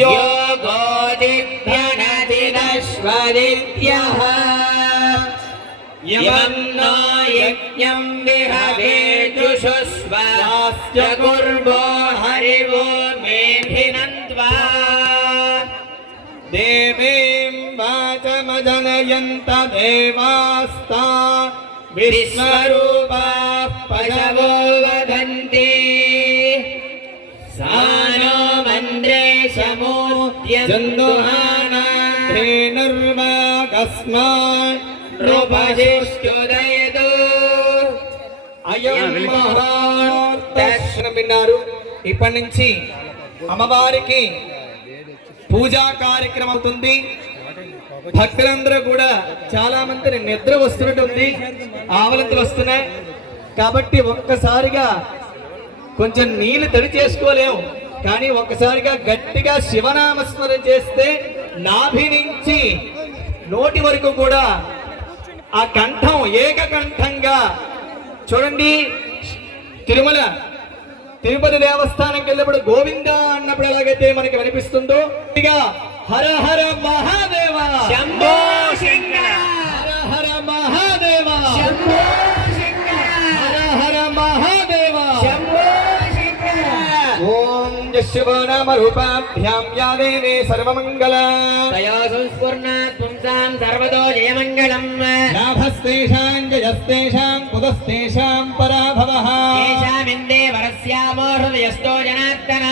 यो गोदिभ्यनदिनश्वदिभ्यः यमं no यज्ञं विहवेजुषुष्वस्य कुर्वो हरिवो मेधिनन्त्वा देवीं वाचमजनयन्त देवास्ता विश्वरूपाः पशवो वदन्ति सानो मन्द्रेशमूर्त्यन्दुहाना धेनुर्वाकस्मात् నృపశిష్టుదయదు అయం మహార్తక్షణ విన్నారు. ఇప్పటి నుంచి అమ్మవారికి పూజా కార్యక్రమం అవుతుంది. భక్తులందరూ కూడా చాలా మంది నిద్ర వస్తున్నట్టుంది, ఆవలింతలు వస్తున్నాయి. కాబట్టి ఒక్కసారిగా కొంచెం నీళ్లు తడి చేసుకోలేము, కానీ ఒక్కసారిగా గట్టిగా శివనామస్మరణ చేస్తే నాభి నుంచి నోటి వరకు కూడా ఆ కంఠం ఏకకంఠంగా చూడండి. తిరుమల తిరుపతి దేవస్థానంకి వెళ్ళినప్పుడు గోవింద అన్నప్పుడు ఎలాగైతే మనకి వినిపిస్తుందో హర హర మహాదేవ శంభో శంకర, హర హర మహాదేవ శంభో శంకర, హర హర మహాదేవ శంభో శంకర. ఓం శివనామ రూపాభ్యాం యా దేవీ సర్వమంగళ తయా సంస్ఫుర్ణాత్ పుంసాం సర్వదో జయమంగళం. లాభస్తేషాం జయస్తేషాం పుదస్తేషాం పరాభవః. తేషామిందే వరస్యామో హృదయస్థో జనార్దన.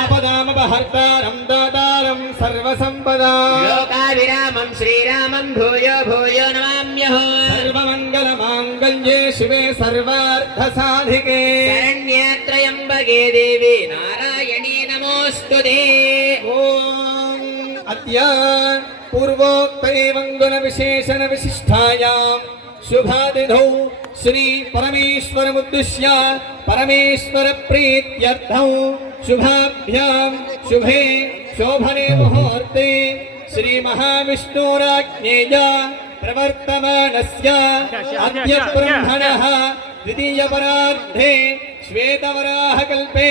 ఆపదామపహర్తారం దాతారం సర్వసంపదా. లోకాభిరామం శ్రీరామం భూయో భూయో నమామ్యహం. సర్వమంగళమాంగళ్యే శివే సర్వార్థసాధికే. శరణ్యే త్రయంబకే దేవి నారాయణీ నమోస్తుతే. ఓం అద్య పూర్వోక్తైవంగుణ విశేషణ విశిష్టాయాం శుభాదిధౌ శ్రీ పరమేశ్వరముద్దిశ్య పరమేశ్వర ప్రీత్యర్థం శుభాభ్యాం శుభే శోభనే ముహూర్తే శ్రీ మహావిష్ణురాజ్ఞేయ ప్రవర్తమానస్య అద్య బ్రహ్మణః ద్వితీయ పరార్ధే శ్వేతవరాహకల్పే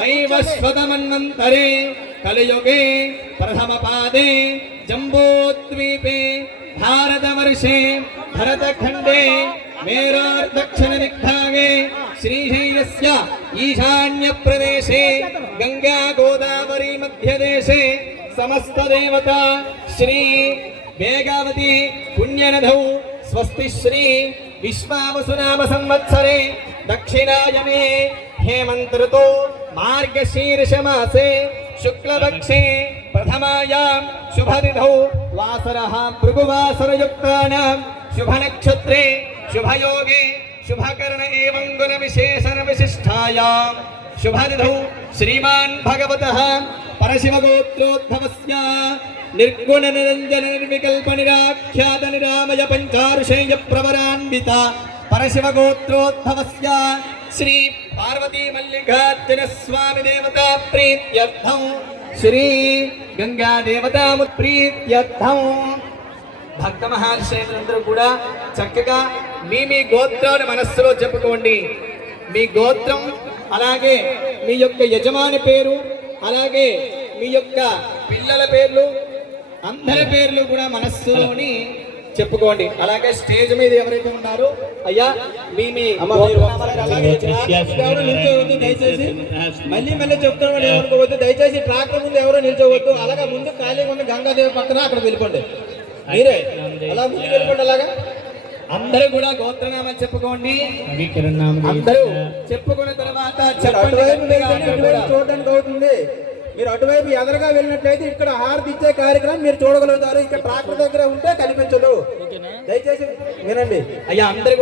వైవస్వతమన్వంతరే కలియుగే ప్రథమ పాదే జంబూద్వీపే భారతవర్షే భరతఖండే మేరోర్ దక్షిణ దిగ్భాగే శ్రీశైలస్య ఈశాన్య ప్రదేశే గంగా గోదావరి మధ్యదేశే సమస్త దేవత శ్రీ వేగావతి పుణ్యనధౌ స్వస్తి శ్రీ విశ్వావసునామ సంవత్సరే దక్షిణాయనే హేమంత ఋతో మార్గశీర్ష మాసే శుక్లపక్షే ప్రథమాయాం శుభతిథౌ వాసరః భృగువాసరయుక్తానాం శుభనక్షత్రే శుభయోగే శుభకరణ ఏవం గుణ విశేషణ విశిష్టాయాం శుభతిథౌ శ్రీమాన్ భగవతః పరశివగోత్రోద్భవస్య నిర్గుణ నిరంజన నిర్వికల్ప నిరాఖ్యాత నిరామయ పంచారుషేయ ప్రవరాన్విత పరశివగోత్రోద్భవస్య శ్రీ పార్వతీ మల్లికార్జున స్వామి దేవతా ప్రీత్యర్థం శ్రీ గంగా దేవతా ప్రీత్యర్థం భక్త మహాశయులందరూ కూడా చక్కగా మీ మీ గోత్రాన్ని మనస్సులో చెప్పుకోండి. మీ గోత్రం, అలాగే మీ యొక్క యజమాని పేరు, అలాగే మీ యొక్క పిల్లల పేర్లు, అందరి పేర్లు కూడా మనస్సులోని చెప్పుకోండి. అలాగే స్టేజ్ మీద ఎవరైతే ఉన్నారో అయ్యా మీ మీ దయచేసి మళ్ళీ చెప్తున్నాడు ఏమనుకోవద్దు. దయచేసి ట్రాక్టర్ ముందు ఎవరో నిల్చోవద్దు. అలాగే ముందు ఖాళీగా ఉన్న గంగాదేవి పక్కన అక్కడ వెళ్ళిపోండి. మీరే అలా ముందు వెళ్ళిపోండి. అలాగా అందరూ కూడా గోత్రనామాలు చెప్పుకోండి. అందరూ చెప్పుకున్న తర్వాత చూడడానికి అవుతుంది. మీరు అటువైపు ఎదరగా వెళ్ళినట్లయితే ఇక్కడ హారతి ఇచ్చే కార్యక్రమం మీరు చూడగలుగుతారు. ఇక్కడ ట్రాక్టర్ దగ్గర ఉంటే కనిపించదు. దయచేసి వినండి అయ్యా అందరూ కూడా